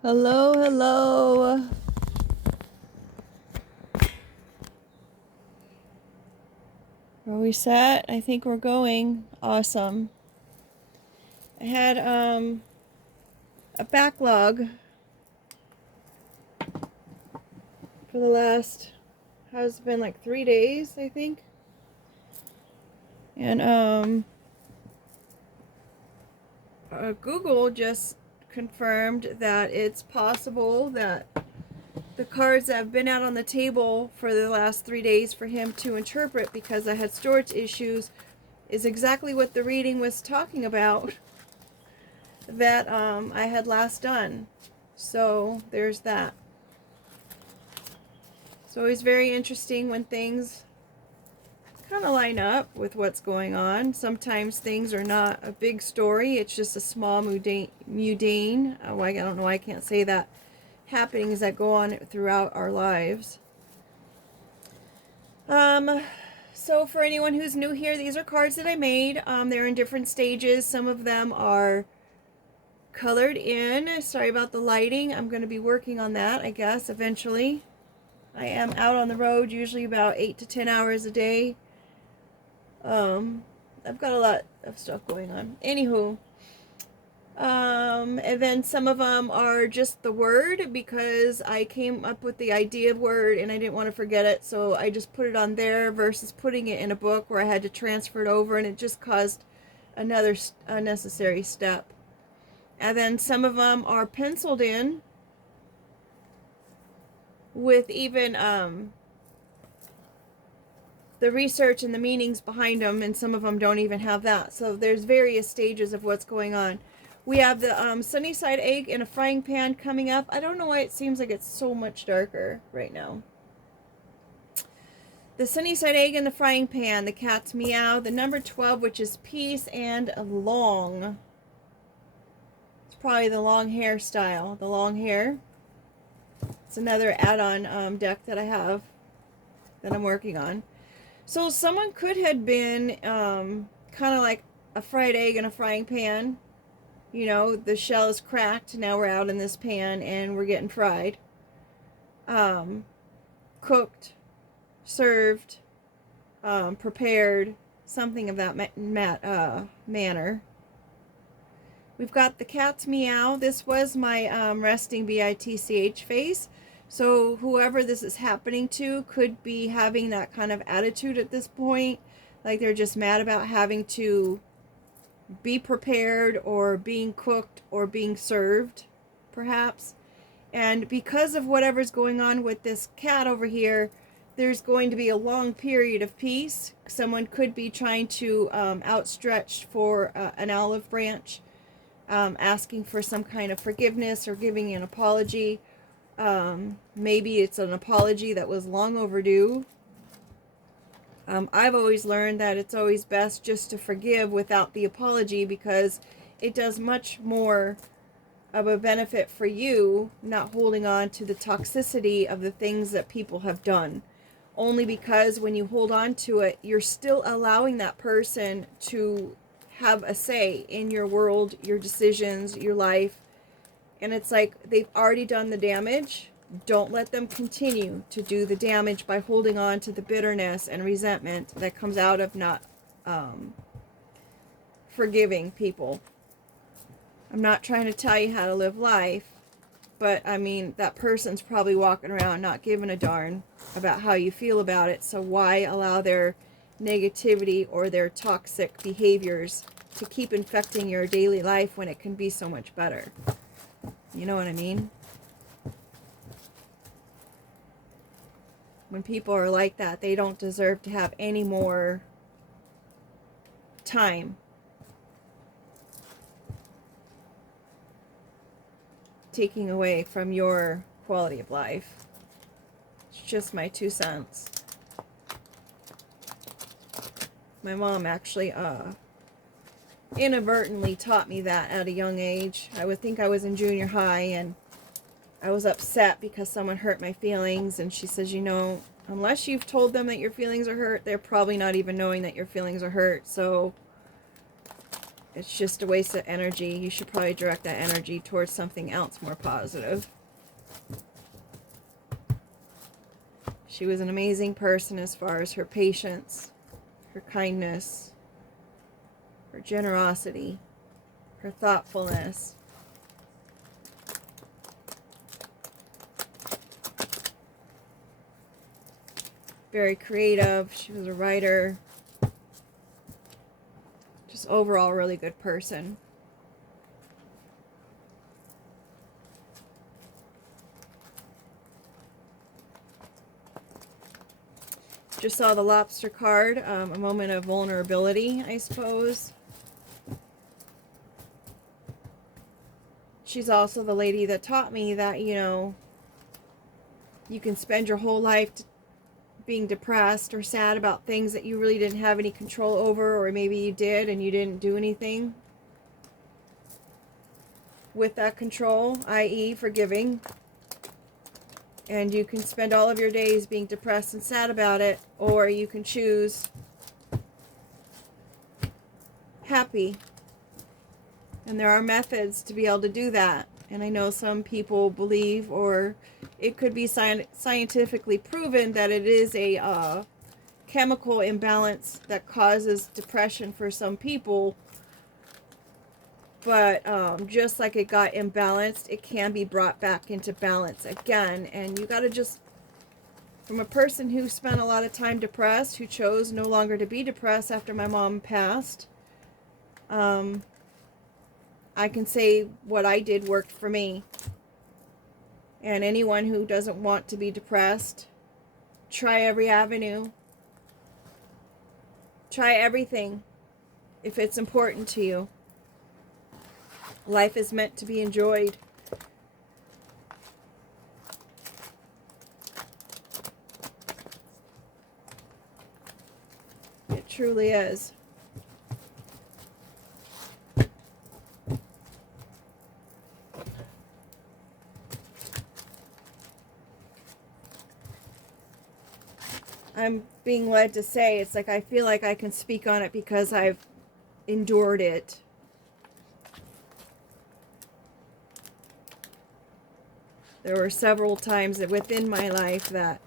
Hello, hello. Are we set? I think we're going. Awesome. I had a backlog for the last how's it been, like 3 days, I think. And Google just confirmed that it's possible that the cards that have been out on the table for the last 3 days for him to interpret, because I had storage issues, is exactly what the reading was talking about that I had last done. So there's that. It's always very interesting when things kind of line up with what's going on. Sometimes things are not a big story, it's just a small mundane, I don't know why I can't say that, happenings that go on throughout our lives. So for anyone who's new here, these are cards that I made. They're in different stages. Some of them are colored in. Sorry about the lighting. I'm going to be working on that, I guess, eventually. I am out on the road usually about 8 to 10 hours a day. I've got a lot of stuff going on. Anywho, and then some of them are just the word, because I came up with the idea of word and I didn't want to forget it, so I just put it on there versus putting it in a book where I had to transfer it over, and it just caused another unnecessary step. And then some of them are penciled in with even the research and the meanings behind them, and some of them don't even have that. So there's various stages of what's going on. We have the sunny side egg in a frying pan coming up. I don't know why it seems like it's so much darker right now. The sunny side egg in the frying pan, the cat's meow, the number 12, which is peace, and long. It's probably the long hairstyle, the long hair. It's another add-on deck that I have that I'm working on. So someone could have been kind of like a fried egg in a frying pan. You know, the shell is cracked. Now we're out in this pan and we're getting fried. Cooked, served, prepared, something of that manner. We've got the cat's meow. This was my resting BITCH face. So whoever this is happening to could be having that kind of attitude at this point. Like they're just mad about having to be prepared or being cooked or being served, perhaps. And because of whatever's going on with this cat over here, there's going to be a long period of peace. Someone could be trying to outstretch for an olive branch, asking for some kind of forgiveness or giving an apology. Maybe it's an apology that was long overdue. I've always learned that it's always best just to forgive without the apology, because it does much more of a benefit for you not holding on to the toxicity of the things that people have done. Only because when you hold on to it, you're still allowing that person to have a say in your world, your decisions, your life. And it's like they've already done the damage. Don't let them continue to do the damage by holding on to the bitterness and resentment that comes out of not forgiving people. I'm not trying to tell you how to live life, but I mean, that person's probably walking around not giving a darn about how you feel about it. So why allow their negativity or their toxic behaviors to keep infecting your daily life when it can be so much better? You know what I mean? When people are like that, they don't deserve to have any more time taking away from your quality of life. It's just my 2 cents. My mom actually inadvertently taught me that at a young age. I would think I was in junior high, and I was upset because someone hurt my feelings, and she says, you know, unless you've told them that your feelings are hurt, they're probably not even knowing that your feelings are hurt. So it's just a waste of energy. You should probably direct that energy towards something else more positive. She was an amazing person as far as her patience, her kindness, her generosity, her thoughtfulness. Very creative. She was a writer. Just overall really good person. Just saw the lobster card, a moment of vulnerability, I suppose. She's also the lady that taught me that, you know, you can spend your whole life being depressed or sad about things that you really didn't have any control over, or maybe you did and you didn't do anything with that control, i.e. forgiving. And you can spend all of your days being depressed and sad about it, or you can choose happy. And there are methods to be able to do that. And I know some people believe, or it could be scientifically proven, that it is a chemical imbalance that causes depression for some people. But just like it got imbalanced, it can be brought back into balance again. And you got to just, from a person who spent a lot of time depressed, who chose no longer to be depressed after my mom passed, I can say what I did worked for me. And anyone who doesn't want to be depressed, try every avenue. Try everything if it's important to you. Life is meant to be enjoyed. It truly is. I'm being led to say, it's like I feel like I can speak on it because I've endured it. There were several times that within my life that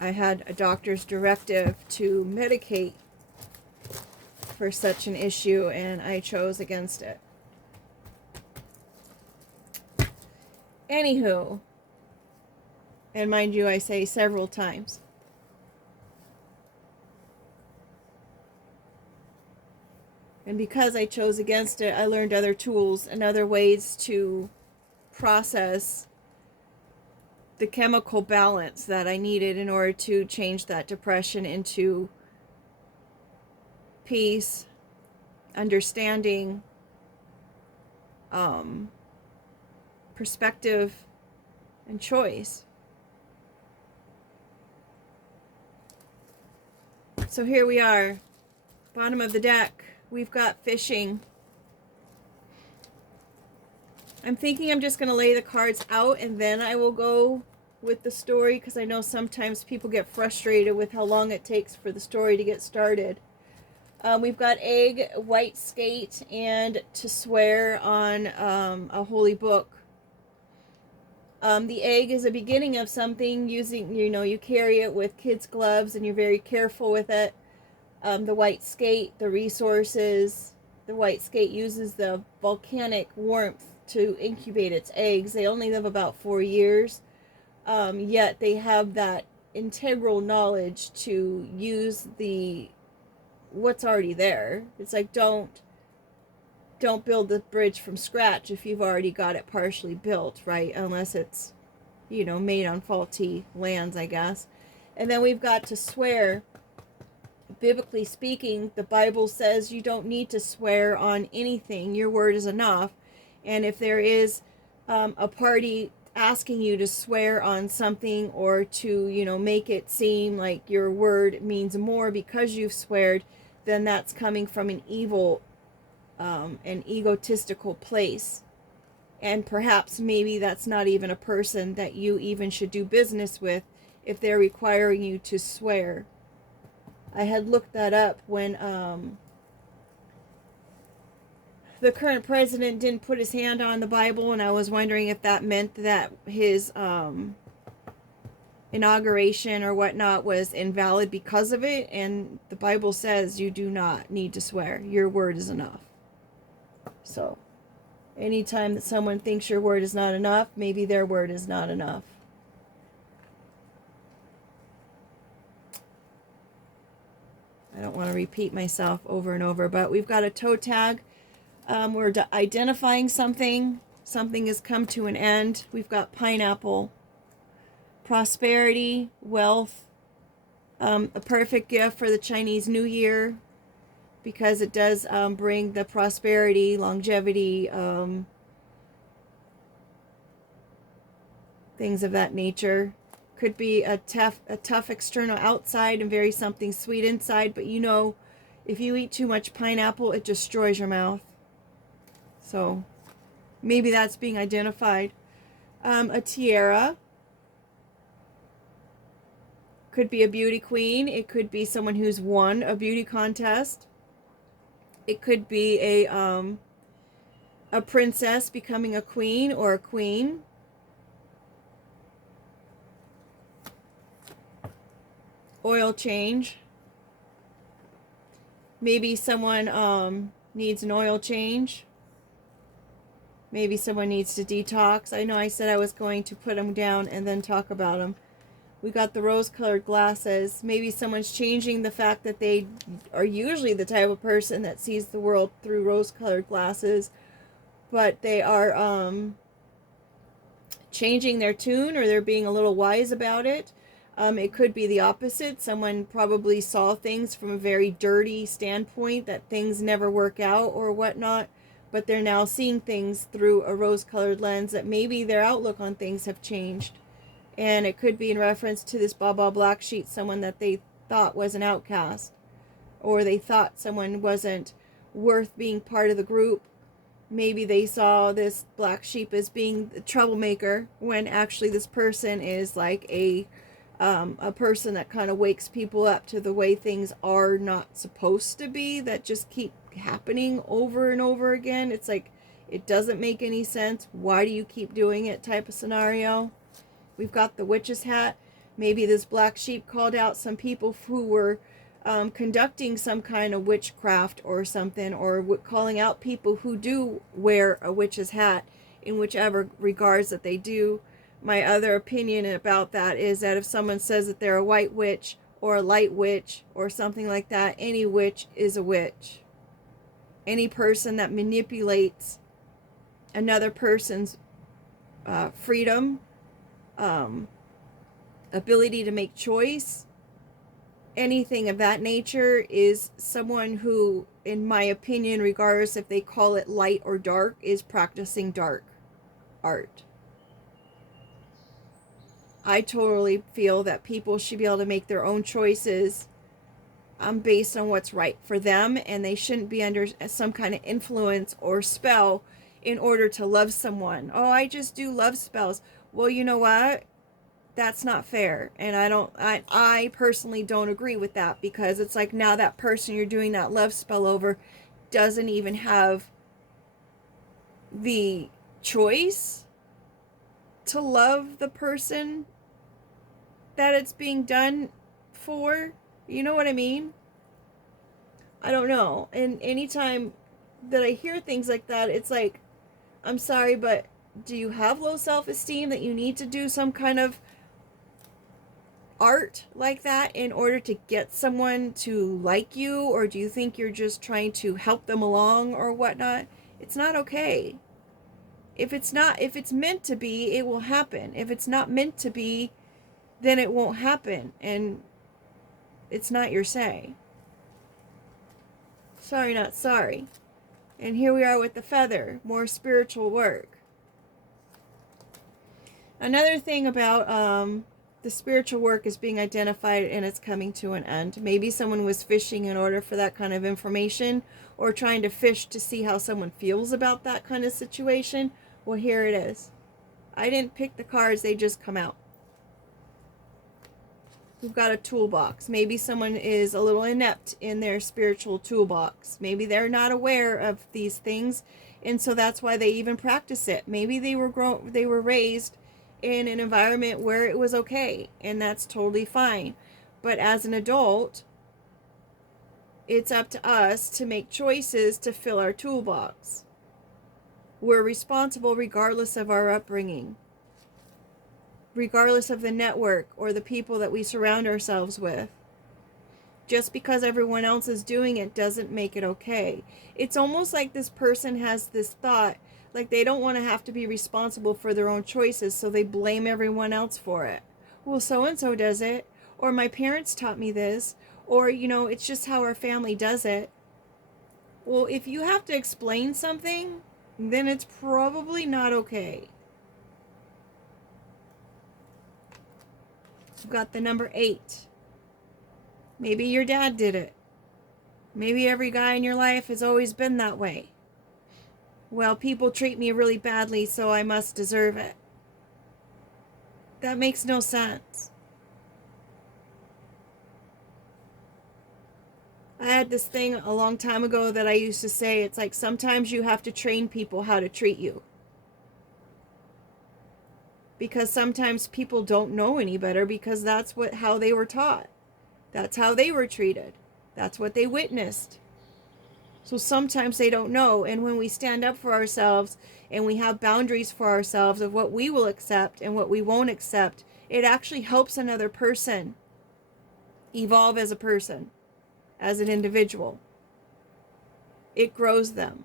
I had a doctor's directive to medicate for such an issue, and I chose against it. Anywho, and mind you, I say several times. And because I chose against it, I learned other tools and other ways to process the chemical balance that I needed in order to change that depression into peace, understanding, perspective, and choice. So here we are, bottom of the deck. We've got fishing. I'm thinking I'm just going to lay the cards out and then I will go with the story, because I know sometimes people get frustrated with how long it takes for the story to get started. We've got egg, white skate, and to swear on a holy book. The egg is a beginning of something, using, you know, you carry it with kids' gloves and you're very careful with it. The white skate, the resources. The white skate uses the volcanic warmth to incubate its eggs. They only live about 4 years, yet they have that integral knowledge to use what's already there. It's like, don't build the bridge from scratch if you've already got it partially built, right? Unless it's, you know, made on faulty lands, I guess. And then we've got to swear. Biblically speaking, the Bible says you don't need to swear on anything. Your word is enough. And if there is a party asking you to swear on something, or to, you know, make it seem like your word means more because you've sweared, then that's coming from an evil, an egotistical place. And perhaps maybe that's not even a person that you even should do business with if they're requiring you to swear. I had looked that up when the current president didn't put his hand on the Bible, and I was wondering if that meant that his inauguration or whatnot was invalid because of it. And the Bible says you do not need to swear. Your word is enough. So anytime that someone thinks your word is not enough, maybe their word is not enough. I don't want to repeat myself over and over, but we've got a toe tag. We're identifying something. Something has come to an end. We've got pineapple. Prosperity, wealth, a perfect gift for the Chinese New Year, because it does bring the prosperity, longevity, things of that nature. Could be a tough external outside and very something sweet inside, but you know, if you eat too much pineapple, it destroys your mouth. So maybe that's being identified. A tiara. Could be a beauty queen. It could be someone who's won a beauty contest. It could be a princess becoming a queen or a queen. Oil change. Maybe someone needs an oil change. Maybe someone needs to detox. I know I said I was going to put them down and then talk about them. We got the rose-colored glasses. Maybe someone's changing the fact that they are usually the type of person that sees the world through rose-colored glasses, but they are changing their tune, or they're being a little wise about it. It could be the opposite. Someone probably saw things from a very dirty standpoint, that things never work out or whatnot, but they're now seeing things through a rose-colored lens, that maybe their outlook on things have changed. And it could be in reference to this Baba Black Sheep, someone that they thought was an outcast, or they thought someone wasn't worth being part of the group. Maybe they saw this black sheep as being the troublemaker, when actually this person is like a person that kind of wakes people up to the way things are not supposed to be, that just keep happening over and over again. It's like, it doesn't make any sense. Why do you keep doing it type of scenario. We've got the witch's hat. Maybe this black sheep called out some people who were conducting some kind of witchcraft or something, or calling out people who do wear a witch's hat in whichever regards that they do. My other opinion about that is that if someone says that they're a white witch or a light witch or something like that, any witch is a witch. Any person that manipulates another person's freedom, ability to make choice, anything of that nature, is someone who, in my opinion, regardless if they call it light or dark, is practicing dark art. I totally feel that people should be able to make their own choices based on what's right for them, and they shouldn't be under some kind of influence or spell in order to love someone. Oh, I just do love spells. Well, you know what? That's not fair. And I personally don't agree with that, because it's like, now that person you're doing that love spell over doesn't even have the choice to love the person that it's being done for. You know what I mean? I don't know. And anytime that I hear things like that, it's like, I'm sorry, but do you have low self-esteem that you need to do some kind of art like that in order to get someone to like you? Or do you think you're just trying to help them along or whatnot? It's not okay. If it's meant to be, it will happen. If it's not meant to be, then it won't happen, and it's not your say. Sorry, not sorry. And here we are with the feather, more spiritual work. Another thing about the spiritual work is being identified, and it's coming to an end. Maybe someone was fishing in order for that kind of information, or trying to fish to see how someone feels about that kind of situation. Well, here it is. I didn't pick the cards, they just come out. We've got a toolbox. Maybe someone is a little inept in their spiritual toolbox. Maybe they're not aware of these things, and so that's why they even practice it. Maybe they were raised in an environment where it was okay, and that's totally fine. But as an adult, it's up to us to make choices to fill our toolbox. We're responsible regardless of our upbringing, regardless of the network or the people that we surround ourselves with. Just because everyone else is doing it doesn't make it okay. It's almost like this person has this thought, like they don't want to have to be responsible for their own choices, so they blame everyone else for it. Well, so-and-so does it, or my parents taught me this, or, it's just how our family does it. Well, if you have to explain something, then it's probably not okay. We've got the number 8. Maybe your dad did it. Maybe every guy in your life has always been that way. Well, people treat me really badly, so I must deserve it. That makes no sense. I had this thing a long time ago that I used to say, it's like sometimes you have to train people how to treat you. Because sometimes people don't know any better, because that's how they were taught. That's how they were treated. That's what they witnessed. So sometimes they don't know. And when we stand up for ourselves and we have boundaries for ourselves of what we will accept and what we won't accept, it actually helps another person evolve as a person, as an individual. It grows them.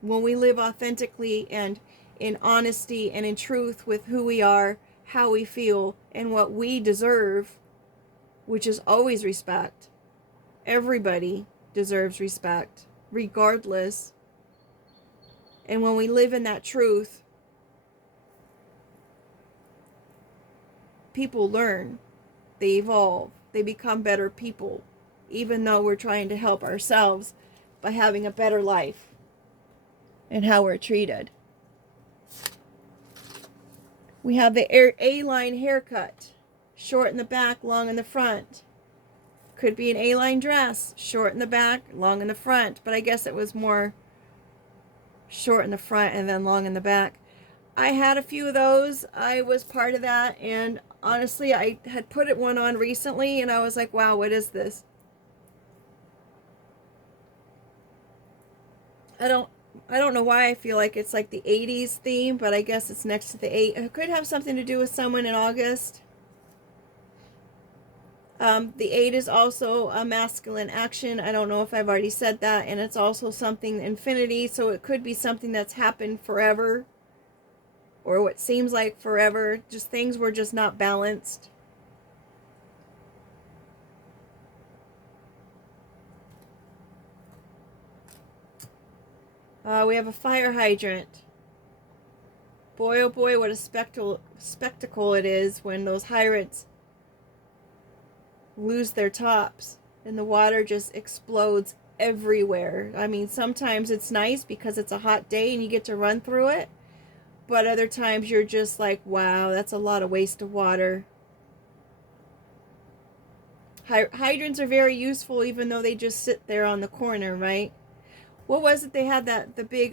When we live authentically and in honesty and in truth with who we are, how we feel, and what we deserve, which is always respect. Everybody deserves respect, regardless. And when we live in that truth, people learn, they evolve, they become better people, even though we're trying to help ourselves by having a better life and how we're treated. We have the A-line haircut, short in the back, long in the front. Could be an A-line dress, short in the back, long in the front, but I guess it was more short in the front and then long in the back. I had a few of those. I was part of that, and honestly, I had put one on recently, and I was like, wow, what is this? I don't know why I feel like it's like the 80s theme, but I guess it's next to the 8. It could have something to do with someone in August. The 8 is also a masculine action. I don't know if I've already said that. And it's also something infinity, so it could be something that's happened forever, or what seems like forever. Just things were just not balanced. We have a fire hydrant. Boy, oh boy, what a spectacle it is when those hydrants lose their tops and the water just explodes everywhere. I mean, sometimes it's nice because it's a hot day and you get to run through it, but other times you're just like, wow, that's a lot of waste of water. Hydrants are very useful, even though they just sit there on the corner, right? What was it they had, the big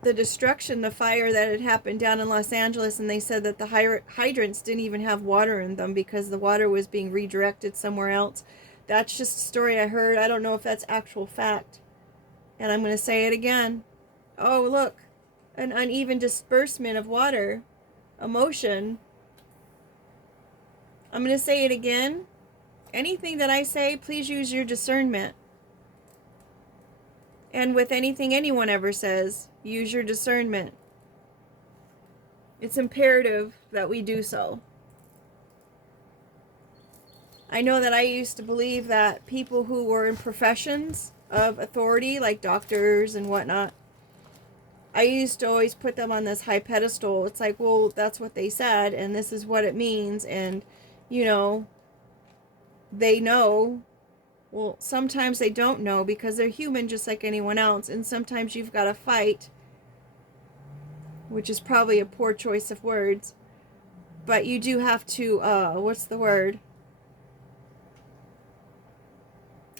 the destruction, the fire that had happened down in Los Angeles, and they said that the hydrants didn't even have water in them because the water was being redirected somewhere else. That's just a story I heard. I don't know if that's actual fact. And I'm going to say it again. Oh, look. An uneven disbursement of water. Emotion. I'm going to say it again. Anything that I say, please use your discernment. And with anything anyone ever says, use your discernment. It's imperative that we do so. I know that I used to believe that people who were in professions of authority, like doctors and whatnot, I used to always put them on this high pedestal. It's like, well, that's what they said, and this is what it means, and, they know. Well, sometimes they don't know because they're human just like anyone else, and sometimes you've got to fight, which is probably a poor choice of words, But you do have to, what's the word?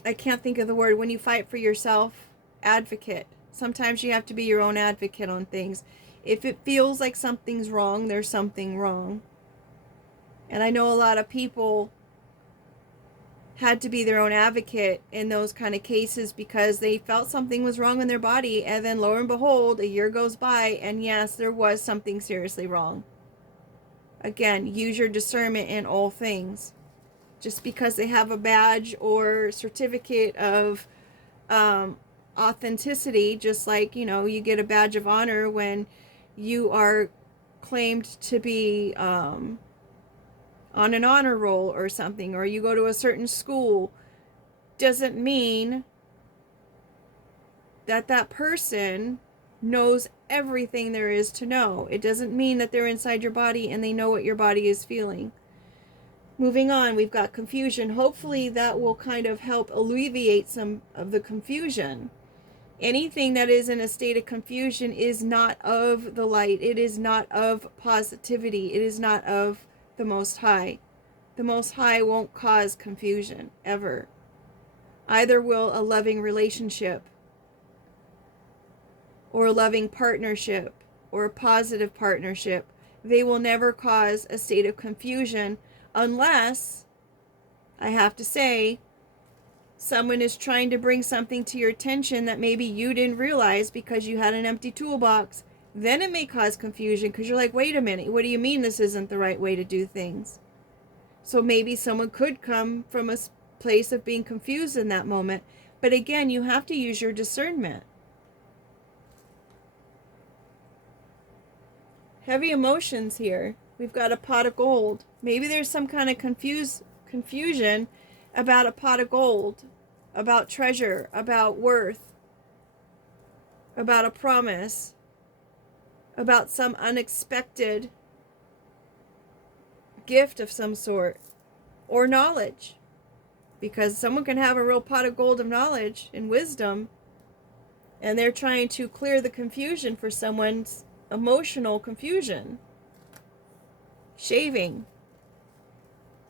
I can't think of the word. When you fight for yourself, advocate. Sometimes you have to be your own advocate on things. If it feels like something's wrong, there's something wrong. And I know a lot of people had to be their own advocate in those kind of cases because they felt something was wrong in their body, and then lo and behold, a year goes by and yes, there was something seriously wrong. Again, use your discernment in all things. Just because they have a badge or certificate of authenticity, just like, you know, you get a badge of honor when you are claimed to be on an honor roll or something, or you go to a certain school, doesn't mean that that person knows everything there is to know. It doesn't mean that they're inside your body and they know what your body is feeling. Moving on, we've got confusion. Hopefully that will kind of help alleviate some of the confusion. Anything that is in a state of confusion is not of the light. It is not of positivity. It is not of the Most High. The Most High won't cause confusion, ever. Either will a loving relationship, or a loving partnership, or a positive partnership. They will never cause a state of confusion unless, I have to say, someone is trying to bring something to your attention that maybe you didn't realize because you had an empty toolbox. Then it may cause confusion because you're like, wait a minute, what do you mean this isn't the right way to do things? So maybe someone could come from a place of being confused in that moment. But again, you have to use your discernment. Heavy emotions here. We've got a pot of gold. Maybe there's some kind of confusion about a pot of gold, about treasure, about worth, about a promise, about some unexpected gift of some sort, or knowledge. Because someone can have a real pot of gold of knowledge and wisdom, and they're trying to clear the confusion for someone's emotional confusion. Shaving.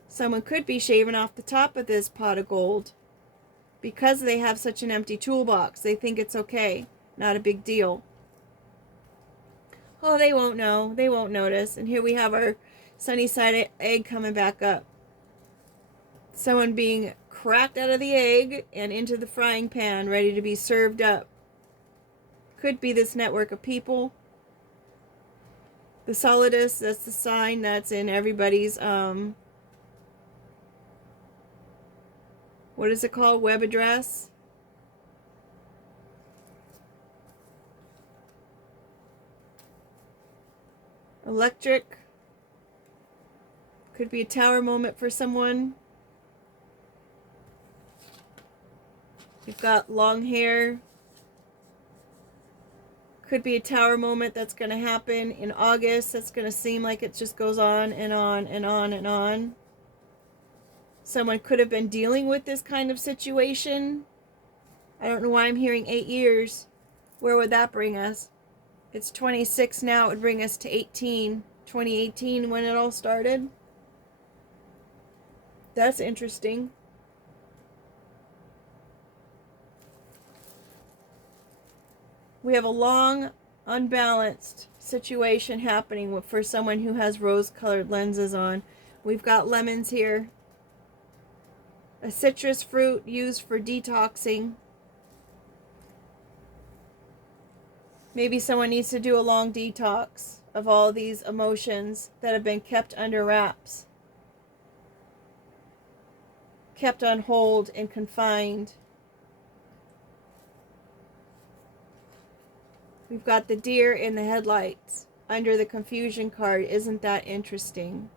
Someone could be shaving off the top of this pot of gold because they have such an empty toolbox. They think it's okay, not a big deal. Oh, they won't know. They won't notice. And here we have our sunny side egg coming back up. Someone being cracked out of the egg and into the frying pan, ready to be served up. Could be this network of people. The solidus, that's the sign that's in everybody's, what is it called? Web address? Electric. Could be a tower moment for someone. You've got long hair. Could be a tower moment that's going to happen in August. That's going to seem like it just goes on and on and on and on. Someone could have been dealing with this kind of situation. I don't know why I'm hearing 8 years. Where would that bring us? It's 26 now. It would bring us to 2018 when it all started. That's interesting. We have a long, unbalanced situation happening for someone who has rose-colored lenses on. We've got lemons here. A citrus fruit used for detoxing. Maybe someone needs to do a long detox of all these emotions that have been kept under wraps. Kept on hold and confined. We've got the deer in the headlights under the confusion card. Isn't that interesting?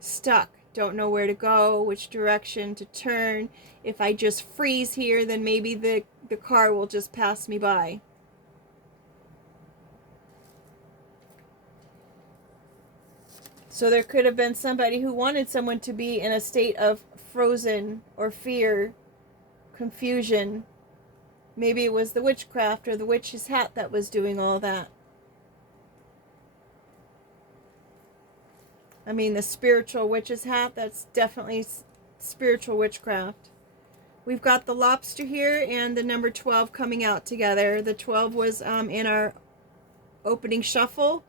Stuck. Don't know where to go, which direction to turn. If I just freeze here, then maybe the car will just pass me by. So there could have been somebody who wanted someone to be in a state of frozen or fear, confusion. Maybe it was the witchcraft or the witch's hat that was doing all that. I mean, the spiritual witch's hat, that's definitely spiritual witchcraft. We've got the lobster here and the number 12 coming out together. The 12 was in our opening shuffle.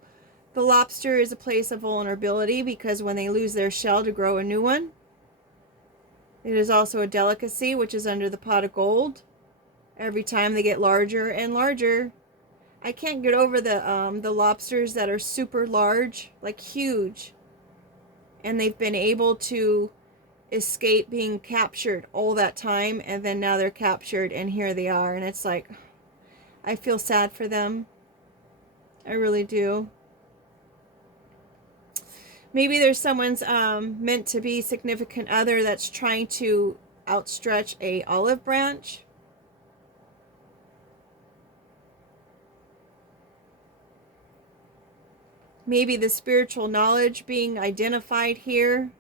The lobster is a place of vulnerability because when they lose their shell to grow a new one. It is also a delicacy, which is under the pot of gold. Every time they get larger and larger. I can't get over the lobsters that are super large, like huge. And they've been able to escape being captured all that time, and then now they're captured and here they are, and it's like, I feel sad for them. I really do. Maybe there's someone's meant to be significant other that's trying to outstretch a olive branch. Maybe the spiritual knowledge being identified here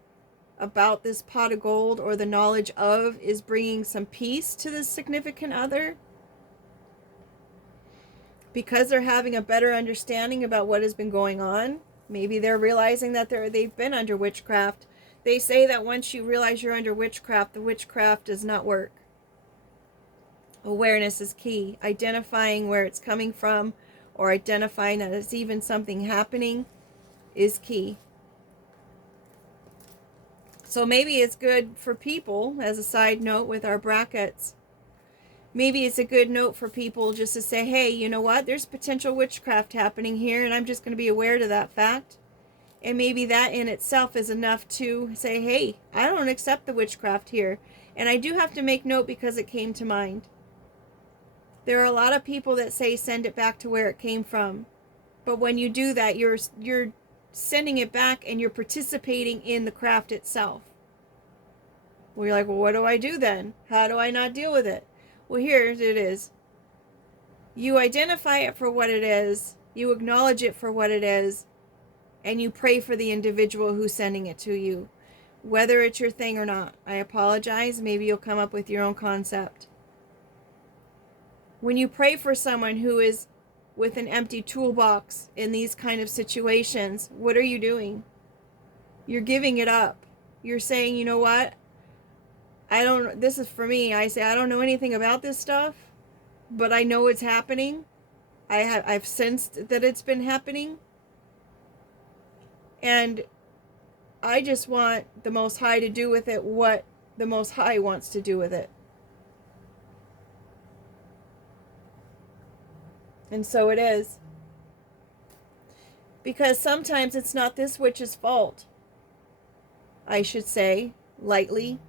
about this pot of gold, or the knowledge of, is bringing some peace to this significant other. Because they're having a better understanding about what has been going on. Maybe they're realizing that they've been under witchcraft. They say that once you realize you're under witchcraft, the witchcraft does not work. Awareness is key. Identifying where it's coming from, or identifying that it's even something happening, is key. So maybe it's good for people, as a side note with our brackets, maybe it's a good note for people just to say, hey, you know what? There's potential witchcraft happening here, and I'm just going to be aware to that fact. And maybe that in itself is enough to say, hey, I don't accept the witchcraft here. And I do have to make note because it came to mind. There are a lot of people that say send it back to where it came from. But when you do that, you're sending it back and you're participating in the craft itself. Well, you're like, well, what do I do then? How do I not deal with it? Well, here it is. You identify it for what it is, you acknowledge it for what it is, and you pray for the individual who's sending it to you, whether it's your thing or not. I apologize. Maybe you'll come up with your own concept. When you pray for someone who is with an empty toolbox in these kind of situations, what are you doing? You're giving it up. You're saying, you know what? This is for me. I say, I don't know anything about this stuff, but I know it's happening. I've sensed that it's been happening. And I just want the Most High to do with it what the Most High wants to do with it. And so it is. Because sometimes it's not this witch's fault. I should say, lightly.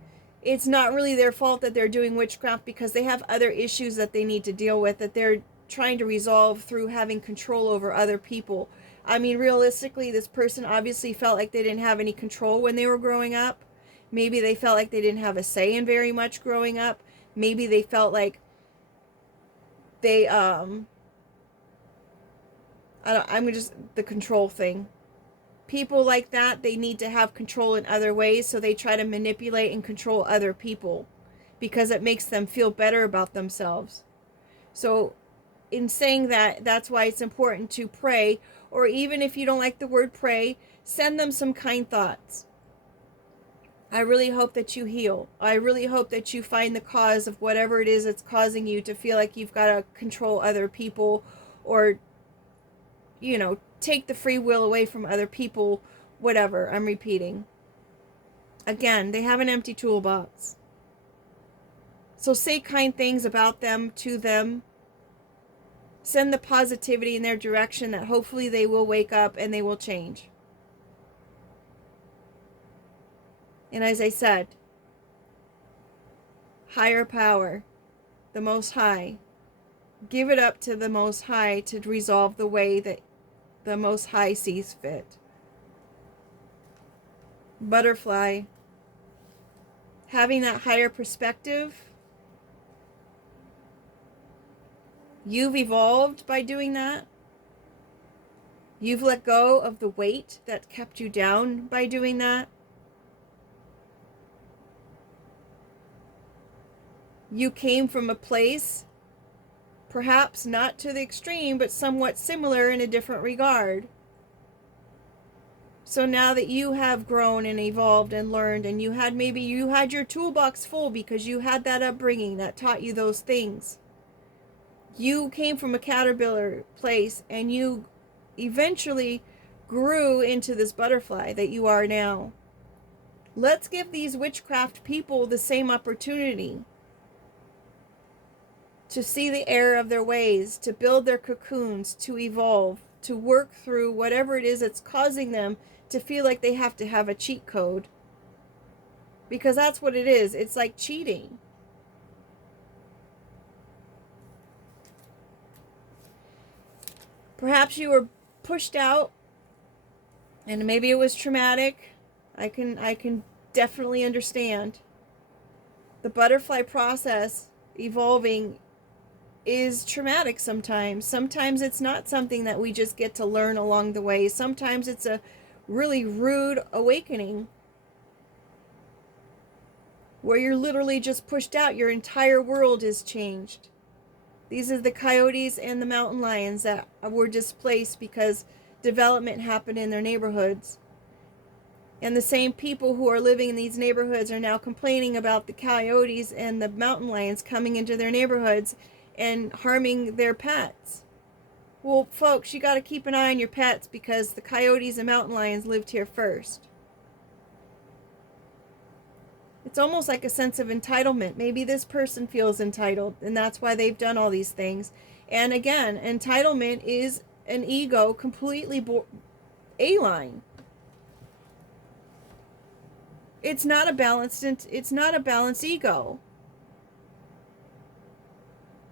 It's not really their fault that they're doing witchcraft, because they have other issues that they need to deal with, that they're trying to resolve through having control over other people. I mean, realistically, this person obviously felt like they didn't have any control when they were growing up. Maybe they felt like they didn't have a say in very much growing up. Maybe they felt like they, the control thing. People like that, they need to have control in other ways, so they try to manipulate and control other people because it makes them feel better about themselves. So in saying that, that's why it's important to pray, or even if you don't like the word pray, send them some kind thoughts. I really hope that you heal. I really hope that you find the cause of whatever it is that's causing you to feel like you've got to control other people, or, you know, take the free will away from other people, whatever. I'm repeating. Again, they have an empty toolbox. So say kind things about them, to them. Send the positivity in their direction that hopefully they will wake up and they will change. And as I said, higher power, the Most High. Give it up to the Most High to resolve the way that the Most High sees fit. Butterfly. Having that higher perspective. You've evolved by doing that. You've let go of the weight that kept you down by doing that. You came from a place, perhaps not to the extreme, but somewhat similar in a different regard. So now that you have grown and evolved and learned, and you had your toolbox full because you had that upbringing that taught you those things. You came from a caterpillar place and you eventually grew into this butterfly that you are now. Let's give these witchcraft people the same opportunity to see the error of their ways, to build their cocoons, to evolve, to work through whatever it is that's causing them to feel like they have to have a cheat code. Because that's what it is. It's like cheating. Perhaps you were pushed out and maybe it was traumatic. I can definitely understand. The butterfly process evolving is traumatic sometimes. Sometimes it's not something that we just get to learn along the way. Sometimes it's a really rude awakening where you're literally just pushed out. Your entire world is changed. These are the coyotes and the mountain lions that were displaced because development happened in their neighborhoods. And the same people who are living in these neighborhoods are now complaining about the coyotes and the mountain lions coming into their neighborhoods and harming their pets. Well, folks, you got to keep an eye on your pets because the coyotes and mountain lions lived here first. It's almost like a sense of entitlement. Maybe this person feels entitled, and that's why they've done all these things. And again, entitlement is an ego completely A-line. It's not a balanced ego.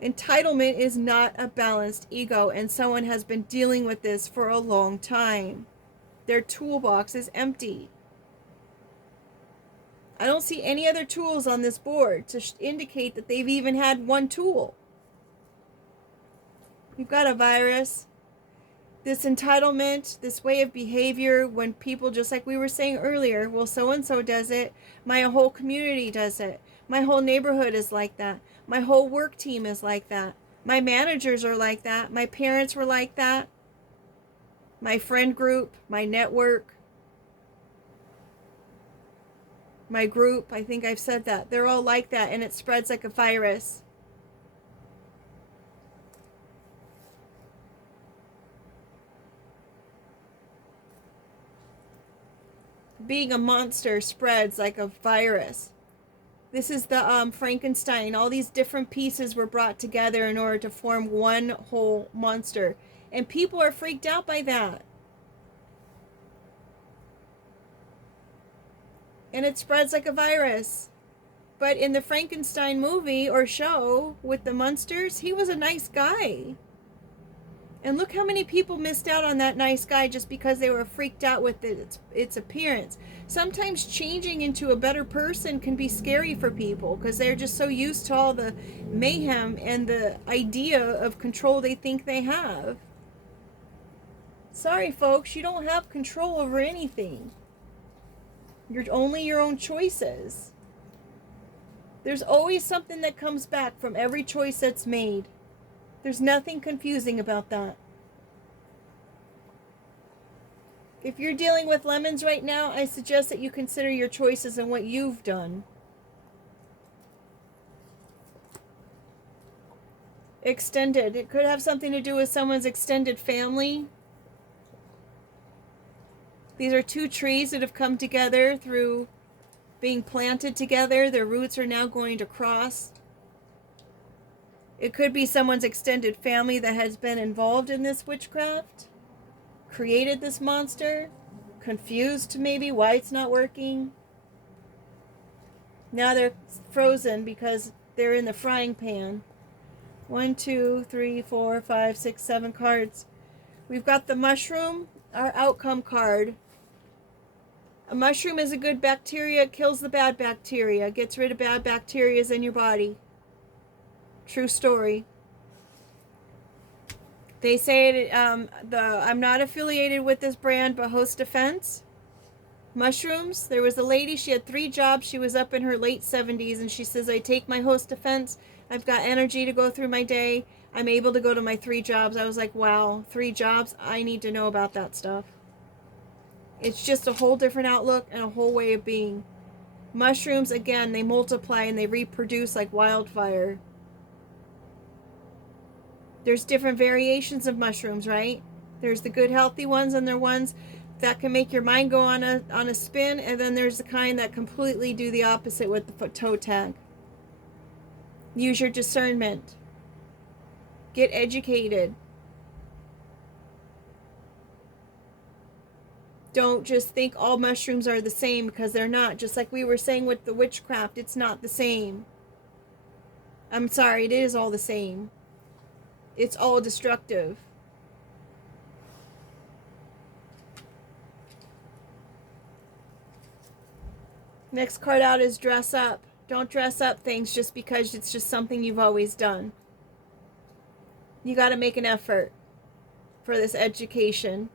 Entitlement is not a balanced ego, and someone has been dealing with this for a long time. Their toolbox is empty. I don't see any other tools on this board to indicate that they've even had one tool. We've got a virus. This entitlement, this way of behavior, when people, just like we were saying earlier, well, so-and-so does it, my whole community does it, my whole neighborhood is like that, my whole work team is like that, my managers are like that, my parents were like that, my friend group, my network, my group, I think I've said that, they're all like that, and it spreads like a virus. Being a monster spreads like a virus. This is the Frankenstein. All these different pieces were brought together in order to form one whole monster. And people are freaked out by that. And it spreads like a virus. But in the Frankenstein movie or show with the monsters, he was a nice guy. And look how many people missed out on that nice guy just because they were freaked out with its appearance. Sometimes changing into a better person can be scary for people because they're just so used to all the mayhem and the idea of control they think they have. Sorry, folks, you don't have control over anything. You're only your own choices. There's always something that comes back from every choice that's made. There's nothing confusing about that. If you're dealing with lemons right now, I suggest that you consider your choices and what you've done. Extended. It could have something to do with someone's extended family. These are two trees that have come together through being planted together. Their roots are now going to cross. It could be someone's extended family that has been involved in this witchcraft, created this monster, confused maybe why it's not working. Now they're frozen because they're in the frying pan. 1, 2, 3, 4, 5, 6, 7 cards. We've got the mushroom, our outcome card. A mushroom is a good bacteria. It kills the bad bacteria. Gets rid of bad bacteria in your body. True story. They say it, I'm not affiliated with this brand, but Host Defense mushrooms. There was a lady, she had 3 jobs. She was up in her late 70s, and she says, I take my Host Defense. I've got energy to go through my day. I'm able to go to my 3 jobs. I was like, wow, 3 jobs? I need to know about that stuff. It's just a whole different outlook and a whole way of being. Mushrooms, again, they multiply and they reproduce like wildfire. There's different variations of mushrooms, right? There's the good healthy ones, and there are ones that can make your mind go on a spin, and then there's the kind that completely do the opposite with the toe tag. Use your discernment. Get educated. Don't just think all mushrooms are the same, because they're not. Just like we were saying with the witchcraft, it's not the same. I'm sorry, it is all the same. It's all destructive. Next card out is dress up. Don't dress up things just because it's just something you've always done. You got to make an effort for this education.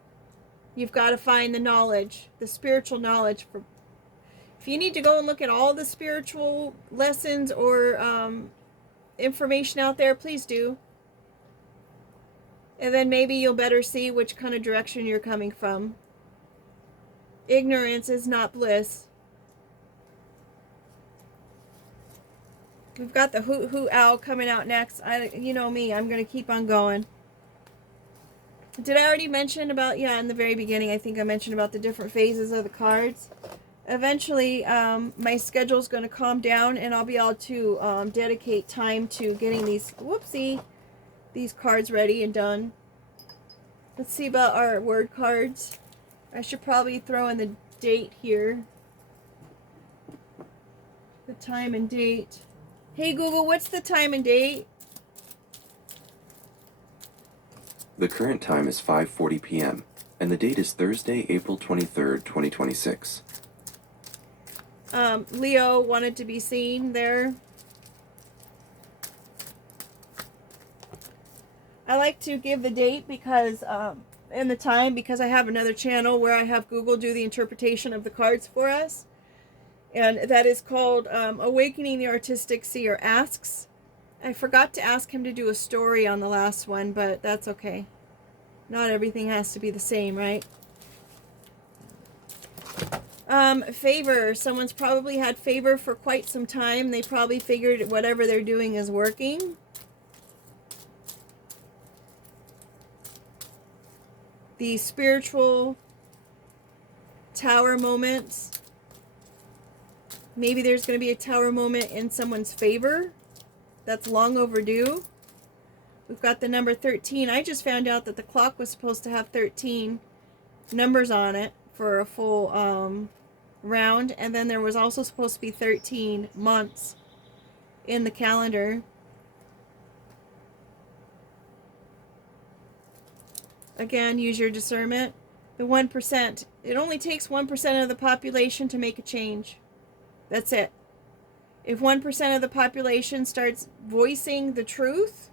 You've got to find the knowledge, the spiritual knowledge. If you need to go and look at all the spiritual lessons or information out there, please do. And then maybe you'll better see which kind of direction you're coming from. Ignorance is not bliss. We've got the Hoot Hoot Owl coming out next. You know me, I'm going to keep on going. Did I already mention about, yeah, in the very beginning, I think I mentioned about the different phases of the cards. Eventually, my schedule's going to calm down, and I'll be able to dedicate time to getting these, these cards ready and done. Let's see about our word cards. I should probably throw in the date here. The time and date. Hey Google, what's the time and date? The current time is 5:40 p.m. and the date is Thursday, April 23rd, 2026. Leo wanted to be seen there. I like to give the date because, and the time, because I have another channel where I have Google do the interpretation of the cards for us. And that is called Awakening the Artistic Seer Asks. I forgot to ask him to do a story on the last one, but that's okay. Not everything has to be the same, right? Favor. Someone's probably had favor for quite some time. They probably figured whatever they're doing is working. The spiritual tower moments. Maybe there's going to be a tower moment in someone's favor. That's long overdue. We've got the number 13. I just found out that the clock was supposed to have 13 numbers on it for a full round. And then there was also supposed to be 13 months in the calendar. Again, use your discernment. The 1%. It only takes 1% of the population to make a change. That's it. If 1% of the population starts voicing the truth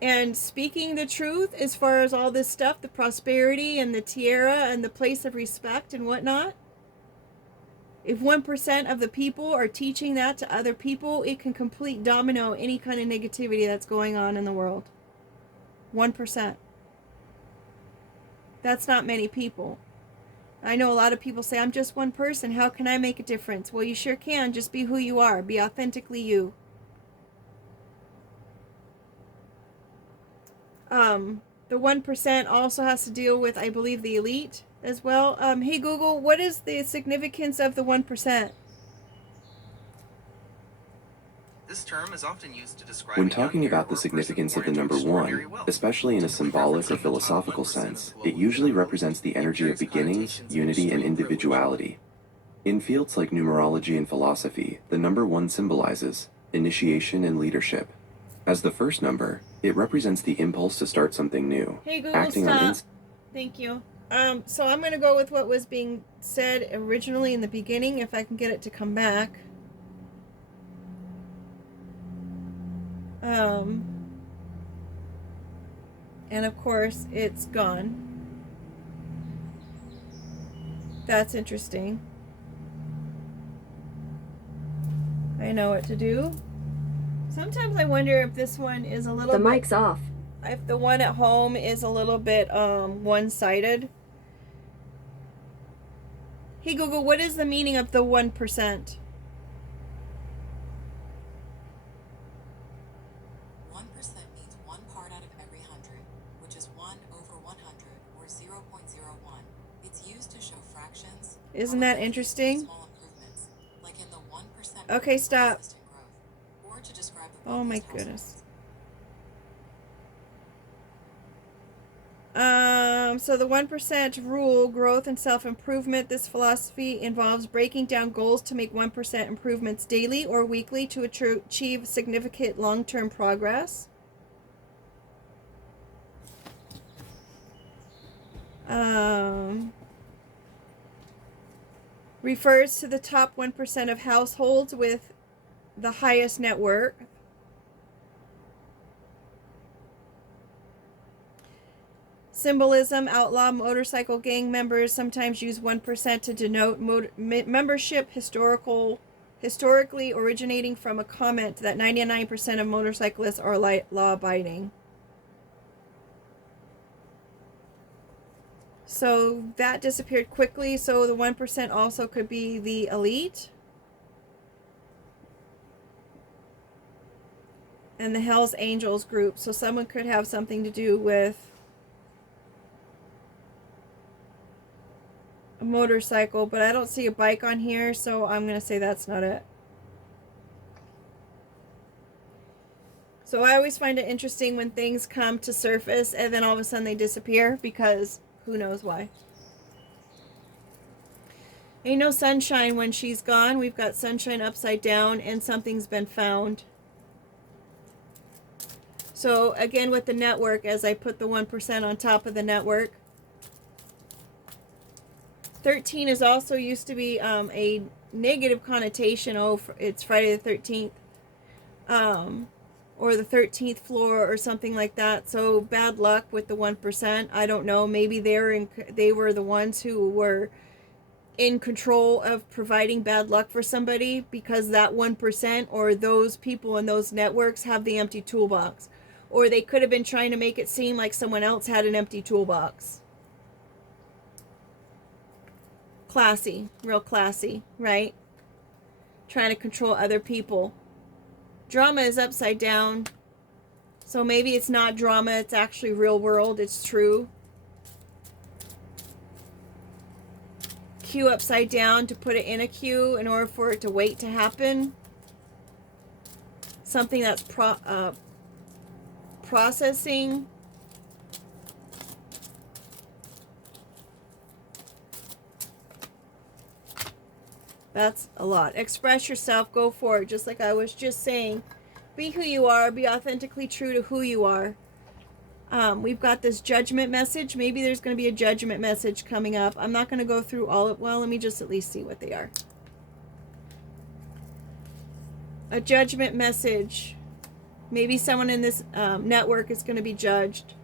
and speaking the truth as far as all this stuff, the prosperity and the tiara and the place of respect and whatnot, if 1% of the people are teaching that to other people, it can complete domino any kind of negativity that's going on in the world. 1%. That's not many people. I know a lot of people say, I'm just one person. How can I make a difference? Well, you sure can. Just be who you are. Be authentically you. The 1% also has to deal with, I believe, the elite as well. Hey, Google, what is the significance of the 1%? This term is often used to describe When talking about the significance of the number 1, especially in a symbolic or philosophical sense, it usually represents the energy of beginnings, unity, and individuality. In fields like numerology and philosophy, the number 1 symbolizes initiation and leadership. As the first number, it represents the impulse to start something new. Hey, Google, acting stop. on Thank you. So I'm going to go with what was being said originally in the beginning, if I can get it to come back. And of course, it's gone. That's interesting. I know what to do. Sometimes I wonder if this one is a little The bit... mic's off. if the one at home is a little bit one-sided. Hey Google, what is the meaning of the 1%? 1% means 1 part out of every 100, which is 1 over 100, or 0.01. It's used to show fractions. Isn't that interesting? Small improvements, like in the 1% Okay, stop. consistent growth, or to describe the Oh my wealthiest goodness. households. So the 1% rule, growth and self-improvement. This philosophy involves breaking down goals to make 1% improvements daily or weekly to achieve significant long-term progress. Refers to the top 1% of households with the highest net worth. Symbolism, outlaw motorcycle gang members sometimes use 1% to denote membership historically originating from a comment that 99% of motorcyclists are law-abiding. So that disappeared quickly, so the 1% also could be the elite. And the Hells Angels group, so someone could have something to do with a motorcycle, but I don't see a bike on here, so I'm going to say that's not it. So I always find it interesting when things come to surface and then all of a sudden they disappear, because who knows why. Ain't no sunshine when she's gone. We've got sunshine upside down and something's been found. So again with the network, as I put the 1% on top of the network, 13 is also used to be a negative connotation. Oh, it's Friday the 13th. Or the 13th floor or something like that. So bad luck with the 1%. I don't know. Maybe they were the ones who were in control of providing bad luck for somebody, because that 1% or those people in those networks have the empty toolbox. Or they could have been trying to make it seem like someone else had an empty toolbox. Classy, real classy, right? Trying to control other people. Drama is upside down, so maybe it's not drama, it's actually real world, it's true. Q upside down, to put it in a queue in order for it to wait to happen. Something that's processing. That's a lot. Express yourself. Go for it. Just like I was just saying. Be who you are. Be authentically true to who you are. We've got this judgment message. Maybe there's going to be a judgment message coming up. I'm not going to go through all of... Well, let me just at least see what they are. A judgment message. Maybe someone in this network is going to be judged.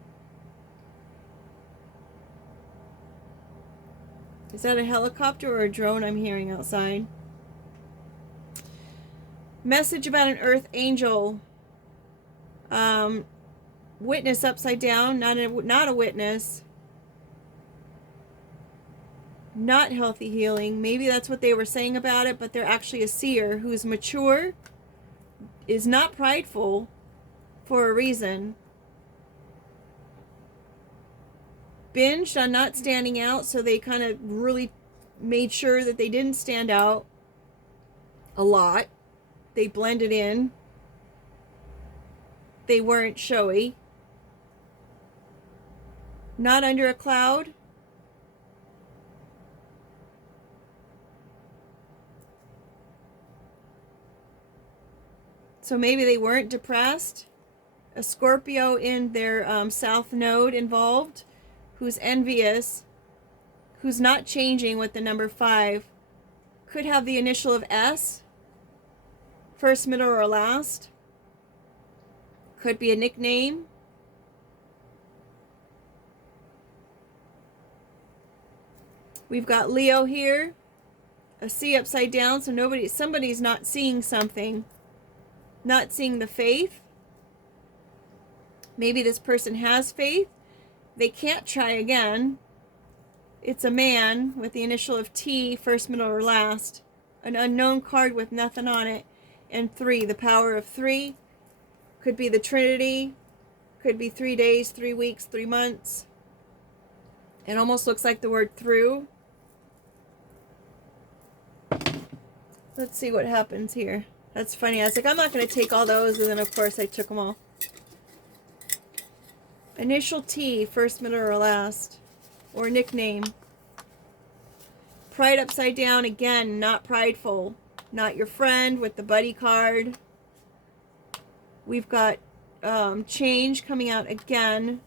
Is that a helicopter or a drone I'm hearing outside? Message about an earth angel. Witness upside down. Not a witness. Not healthy healing. Maybe that's what they were saying about it, but they're actually a seer who's mature, is not prideful for a reason. Binged on not standing out, so they kind of really made sure that they didn't stand out a lot. They blended in. They weren't showy. Not under a cloud. So maybe they weren't depressed. A Scorpio in their south node involved, who's envious, who's not changing with the number 5, could have the initial of S, first, middle, or last. Could be a nickname. We've got Leo here, a C upside down, so somebody's not seeing something, not seeing the faith. Maybe this person has faith. They can't try again. It's a man with the initial of T, first, middle, or last. An unknown card with nothing on it. And 3, the power of 3. Could be the Trinity. Could be 3 days, 3 weeks, 3 months. It almost looks like the word through. Let's see what happens here. That's funny. I was like, I'm not going to take all those. And then, of course, I took them all. Initial T, first, middle, or last. Or nickname. Pride upside down. Again, not prideful. Not your friend with the buddy card. We've got change coming out again.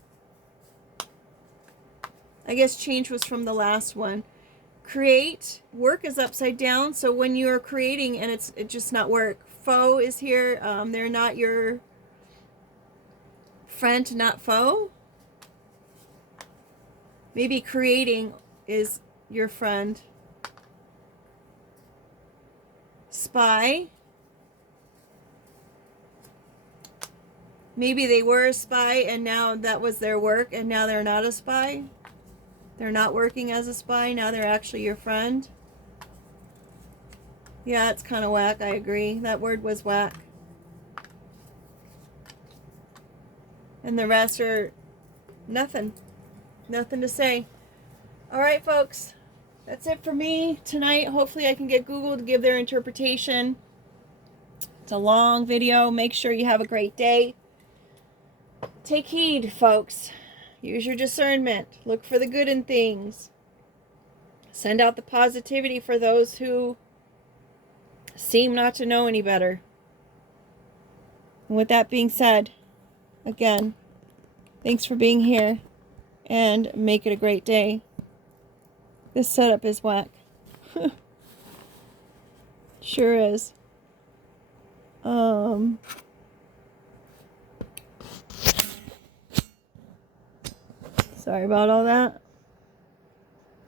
I guess change was from the last one. Create. Work is upside down. So when you're creating and it's just not work. Foe is here. They're not your friend, not foe. Maybe creating is your friend. Spy. Maybe they were a spy and now that was their work and now they're not a spy. They're not working as a spy. Now they're actually your friend. Yeah, it's kind of whack. I agree. That word was whack. And the rest are nothing. Nothing to say. All right, folks. That's it for me tonight. Hopefully I can get Google to give their interpretation. It's a long video. Make sure you have a great day. Take heed, folks. Use your discernment. Look for the good in things. Send out the positivity for those who seem not to know any better. And with that being said, again, thanks for being here and make it a great day. This setup is whack. Sure is. Sorry about all that.